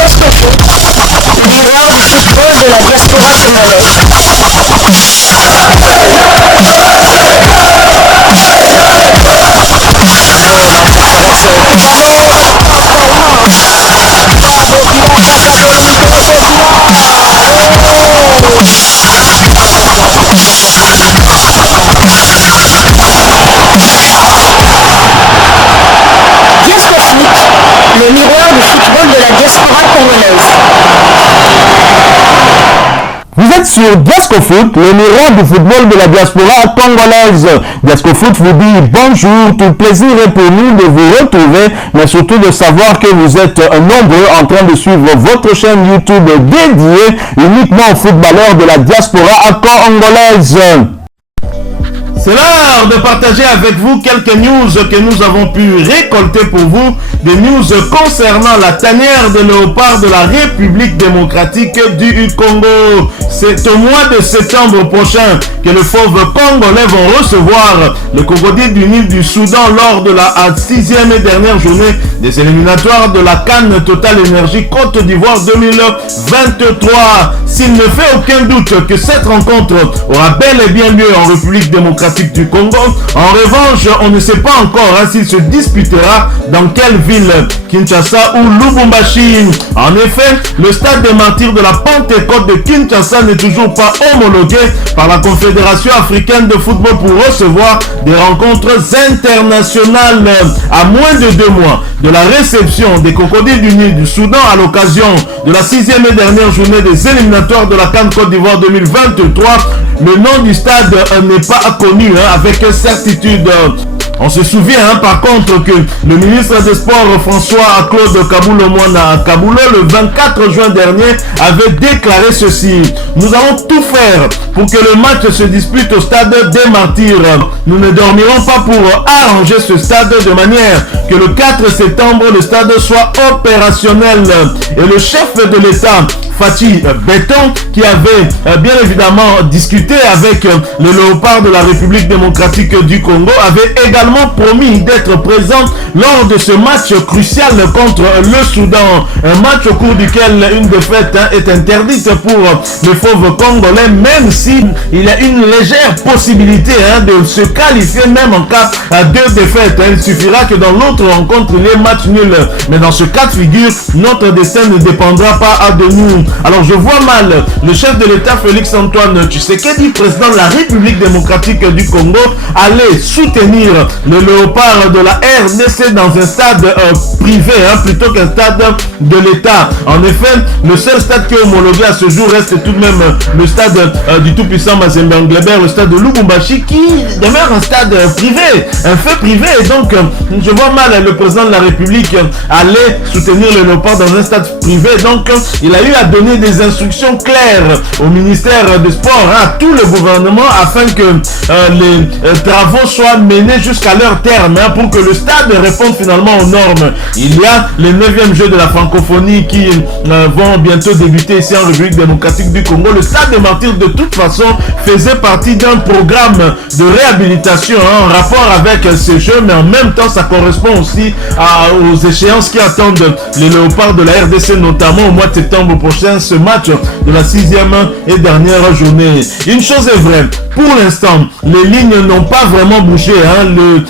Gasco Foot, miroir du football de la diaspora congolaise. Le miroir du football de la diaspora congolaise. Vous êtes sur Gasco Foot, le miroir du football de la diaspora congolaise. Gasco Foot vous dit bonjour, tout plaisir est pour nous de vous retrouver, mais surtout de savoir que vous êtes nombreux en train de suivre votre chaîne YouTube dédiée uniquement aux footballeurs de la diaspora congolaise. C'est l'heure de partager avec vous quelques news que nous avons pu récolter pour vous, des news concernant la tanière de léopard de la République démocratique du Congo. C'est au mois de septembre prochain que les fauves congolais vont recevoir le crocodile du Nil du Soudan lors de la 6e et dernière journée des éliminatoires de la CAN Total Énergie Côte d'Ivoire 2023. S'il ne fait aucun doute que cette rencontre aura bel et bien lieu en République démocratique du Congo, en revanche, on ne sait pas encore s'il se disputera dans quelle ville, Kinshasa ou Lubumbashi. En effet, le stade des martyrs de la Pentecôte de Kinshasa n'est toujours pas homologué par la Confédération africaine de football pour recevoir des rencontres internationales. À moins de 2 mois de la réception des crocodiles du Nil du Soudan à l'occasion de la 6e et dernière journée des éliminatoires de la CAN Côte d'Ivoire 2023, le nom du stade n'est pas connu avec certitude. On se souvient par contre que le ministre des Sports François-Claude Kaboulo-Moana Kaboulo le 24 juin dernier avait déclaré ceci: nous allons tout faire pour que le match se dispute au stade des Martyrs. Nous ne dormirons pas pour arranger ce stade de manière que le 4 septembre le stade soit opérationnel. Et le chef de l'État Fathi Béton, qui avait bien évidemment discuté avec le léopard de la République démocratique du Congo, avait également promis d'être présent lors de ce match crucial contre le Soudan. Un match au cours duquel une défaite est interdite pour les fauves congolais, même si il y a une légère possibilité de se qualifier même en cas de défaite. Il suffira que dans l'autre rencontre, il y ait match nul. Mais dans ce cas de figure, notre destin ne dépendra pas de nous. Alors je vois mal le chef de l'État Félix Antoine Tshisekedi, président de la République démocratique du Congo, aller soutenir le léopard de la RDC dans un stade privé plutôt qu'un stade de l'État. En effet, le seul stade qui est homologué à ce jour reste tout de même le stade du tout-puissant Mazembe Anglebert, le stade de Lubumbashi, qui demeure un stade privé, un fait privé. Et donc, je vois mal le président de la République aller soutenir le léopard dans un stade privé. Donc, il a eu à donner des instructions claires au ministère des Sports, à tout le gouvernement, afin que les travaux soient menés jusqu'à leur terme, pour que le stade réponde finalement aux normes. Il y a les 9e Jeux de la francophonie qui vont bientôt débuter ici en République démocratique du Congo. Le stade des martyrs de toute façon faisait partie d'un programme de réhabilitation en rapport avec ces Jeux, mais en même temps ça correspond aussi aux échéances qui attendent les léopards de la RDC, notamment au mois de septembre prochain, ce match de la 6e et dernière journée. Une chose est vraie, pour l'instant les lignes n'ont pas vraiment bougé,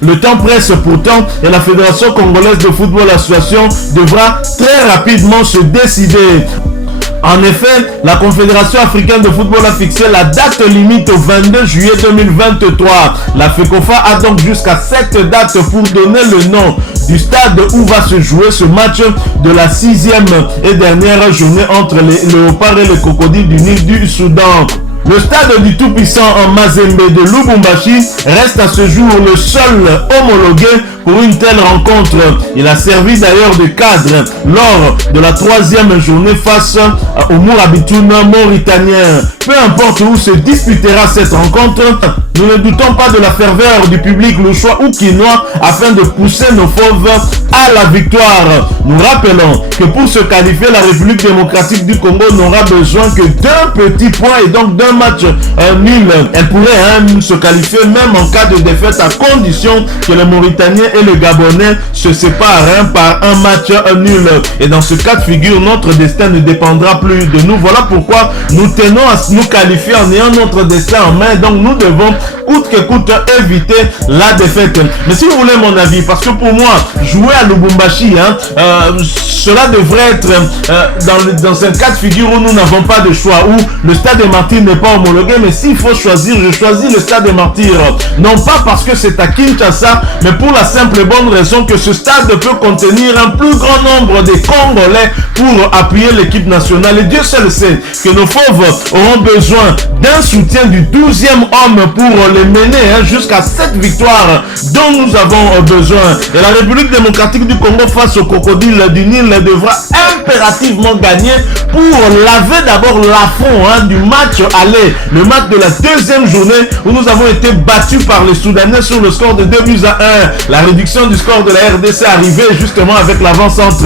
le temps presse pourtant, et la Fédération congolaise de football association devra très rapidement se décider. En effet, la Confédération africaine de football a fixé la date limite au 22 juillet 2023. La FECOFA a donc jusqu'à cette date pour donner le nom du stade où va se jouer ce match de la 6e et dernière journée entre les léopards et les crocodiles du Nil du Soudan. Le stade du tout-puissant en Mazembe de Lubumbashi reste à ce jour le seul homologué pour une telle rencontre. Il a servi d'ailleurs de cadre lors de la 3e journée face au Mourabitoun mauritanien. Peu importe où se disputera cette rencontre, nous ne doutons pas de la ferveur du public louchois ou quinois afin de pousser nos fauves à la victoire. Nous rappelons que pour se qualifier, la République démocratique du Congo n'aura besoin que d'un petit point et donc d'un match nul. Elle pourrait se qualifier même en cas de défaite à condition que le Mauritanien et le Gabonais se séparent par un match nul. Et dans ce cas de figure, notre destin ne dépendra plus de nous. Voilà pourquoi nous tenons à nous qualifier en ayant notre destin en main. Donc nous devons coûte que coûte éviter la défaite. Mais si vous voulez mon avis, parce que pour moi, jouer à Lubumbashi, cela devrait être dans un cas de figure où nous n'avons pas de choix, où le stade des Martyrs n'est pas homologué. Mais s'il faut choisir, je choisis le stade des Martyrs. Non pas parce que c'est à Kinshasa, mais pour la simple et bonne raison que ce stade peut contenir un plus grand nombre de Congolais pour appuyer l'équipe nationale. Et Dieu seul sait que nos fauves auront besoin d'un soutien du 12e homme pour les mener jusqu'à cette victoire dont nous avons besoin. Et la République démocratique du Congo face au crocodile du Nil devra impérativement gagner pour laver d'abord l'affront du match aller, le match de la deuxième journée où nous avons été battus par les Soudanais sur le score de 2-1. La réduction du score de la RDC arrivait justement avec l'avant-centre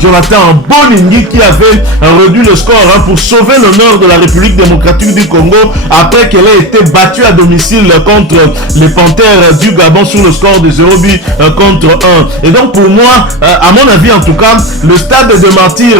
Jonathan Bolingi qui avait réduit le score pour sauver l'honneur de la République démocratique du Congo après qu'elle ait été battue à domicile contre les Panthères du Gabon sur le score de 0 contre 1. Et donc pour moi, à mon avis en tout cas, le stade de Martyrs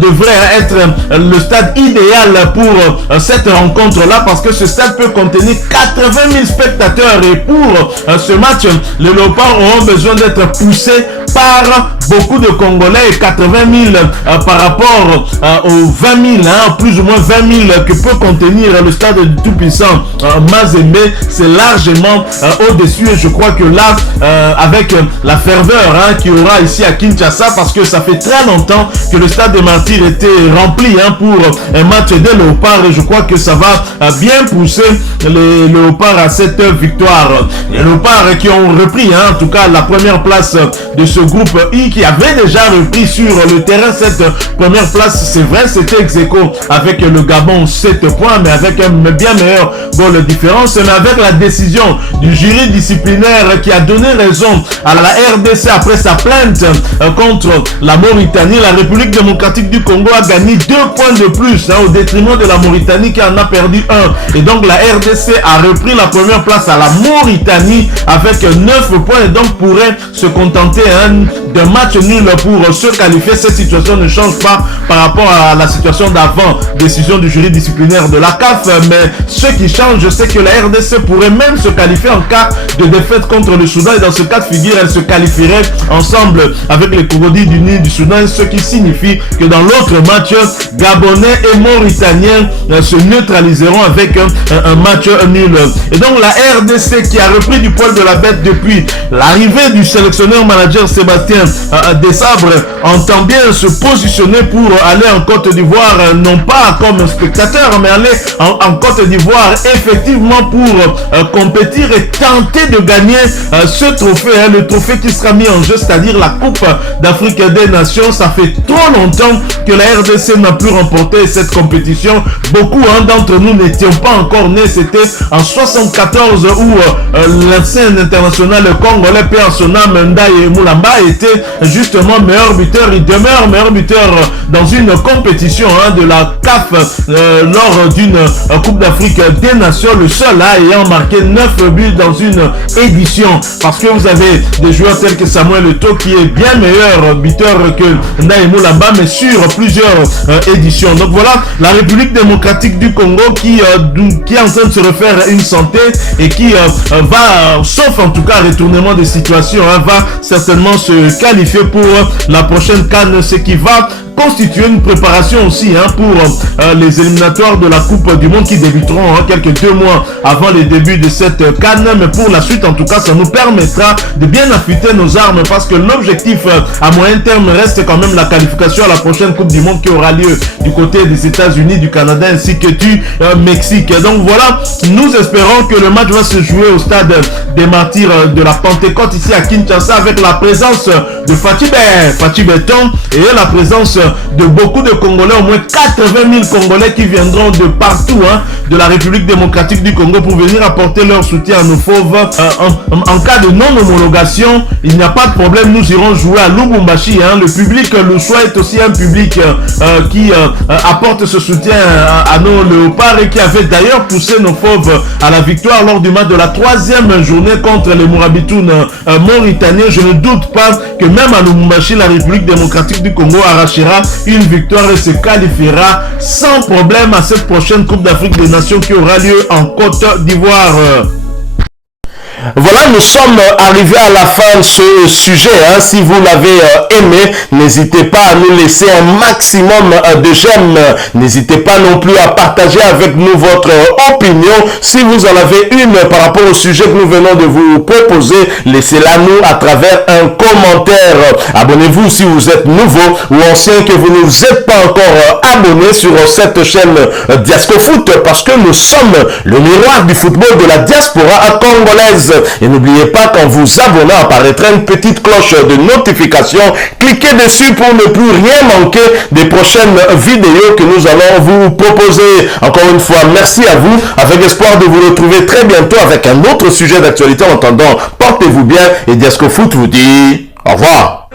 devrait être le stade idéal pour cette rencontre-là parce que ce stade peut contenir 80 000 spectateurs et pour ce match, les Léopards auront besoin d'être poussés par beaucoup de Congolais et 80 000 par rapport aux 20 000, plus ou moins 20 000 que peut contenir le stade du tout-puissant Mazembe, c'est largement au-dessus et je crois que là, avec la ferveur qu'il y aura ici à Kinshasa, parce que ça fait très longtemps que le stade des Martyrs était rempli pour un match des Léopards et je crois que ça va bien pousser les Léopards à cette victoire. Les Léopards qui ont repris en tout cas la première place de ce groupe I qui avait déjà repris sur le terrain cette première place, c'est vrai, c'était ex-aequo avec le Gabon 7 points mais avec un bien meilleur goal de différence, mais avec la décision du jury disciplinaire qui a donné raison à la RDC après sa plainte contre la Mauritanie, la République démocratique du Congo a gagné 2 points de plus au détriment de la Mauritanie qui en a perdu 1 et donc la RDC a repris la première place à la Mauritanie avec 9 points et donc pourrait se contenter d'un match nul pour se qualifier. Cette situation ne change pas par rapport à la situation d'avant, décision du jury disciplinaire de la CAF, mais ce qui change c'est que la RDC pourrait même se qualifier en cas de défaite contre le Soudan et dans ce cas de figure elle se qualifierait ensemble avec les crocodiles du Nil du Soudan, ce qui signifie que dans l'autre match Gabonais et Mauritaniens se neutraliseront avec un match nul. Et donc la RDC qui a repris du poil de la bête depuis l'arrivée du sélectionneur manager Sébastien Desabre entend bien se positionner pour aller en Côte d'Ivoire, non pas comme spectateur mais aller en Côte d'Ivoire effectivement pour compétir et tenter de gagner ce trophée, le trophée qui sera mis en jeu, c'est-à-dire la Coupe d'Afrique des Nations. Ça fait trop longtemps que la RDC n'a plus remporté cette compétition. Beaucoup d'entre nous n'étions pas encore nés, c'était en 74 où l'ancien international congolais paix en son âme Ndaye Moulamba était justement meilleur buteur. Il demeure meilleur buteur dans une compétition de la CAF lors d'une Coupe d'Afrique des Nations, le seul ayant marqué 9 buts dans une édition, parce que vous avez des joueurs tels que Samuel Eto'o qui est bien meilleur buteur que Ndaye Moulamba mais sur plusieurs éditions. Donc voilà la République démocratique du Congo qui est en train de se refaire une santé et qui va, sauf en tout cas retournement des situations, va certainement se qualifier pour la prochaine CAN, ce qui va constituer une préparation aussi pour les éliminatoires de la Coupe du Monde qui débuteront quelques 2 mois avant le début de cette CAN. Mais pour la suite, en tout cas, ça nous permettra de bien affûter nos armes parce que l'objectif à moyen terme reste quand même la qualification à la prochaine Coupe du Monde qui aura lieu du côté des États-Unis, du Canada ainsi que du Mexique. Donc voilà, nous espérons que le match va se jouer au stade des Martyrs de la Pentecôte ici à Kinshasa avec la présence de Fatih Béton et la présence de beaucoup de Congolais, au moins 80 000 Congolais qui viendront de partout, de la République démocratique du Congo pour venir apporter leur soutien à nos fauves. En cas de non-homologation, il n'y a pas de problème, nous irons jouer à Lubumbashi. Le public Louchois est aussi un public qui apporte ce soutien à nos léopards et qui avait d'ailleurs poussé nos fauves à la victoire lors du match de la 3e journée contre les Mourabitoun mauritaniens. Je ne doute pas que même à Lubumbashi, la République démocratique du Congo arrachera une victoire et se qualifiera sans problème à cette prochaine Coupe d'Afrique des Nations qui aura lieu en Côte d'Ivoire. Voilà, nous sommes arrivés à la fin de ce sujet. Si vous l'avez aimé, n'hésitez pas à nous laisser un maximum de j'aime. N'hésitez pas non plus à partager avec nous votre opinion. Si vous en avez une par rapport au sujet que nous venons de vous proposer, laissez-la nous à travers un commentaire. Abonnez-vous si vous êtes nouveau ou ancien que vous ne vous êtes pas encore abonné sur cette chaîne Diascofoot, parce que nous sommes le miroir du football de la diaspora congolaise. Et n'oubliez pas qu'en vous abonnant apparaîtra une petite cloche de notification. Cliquez dessus pour ne plus rien manquer des prochaines vidéos que nous allons vous proposer. Encore une fois, merci à vous, avec espoir de vous retrouver très bientôt avec un autre sujet d'actualité. En attendant, portez-vous bien et Diascofoot vous dit au revoir.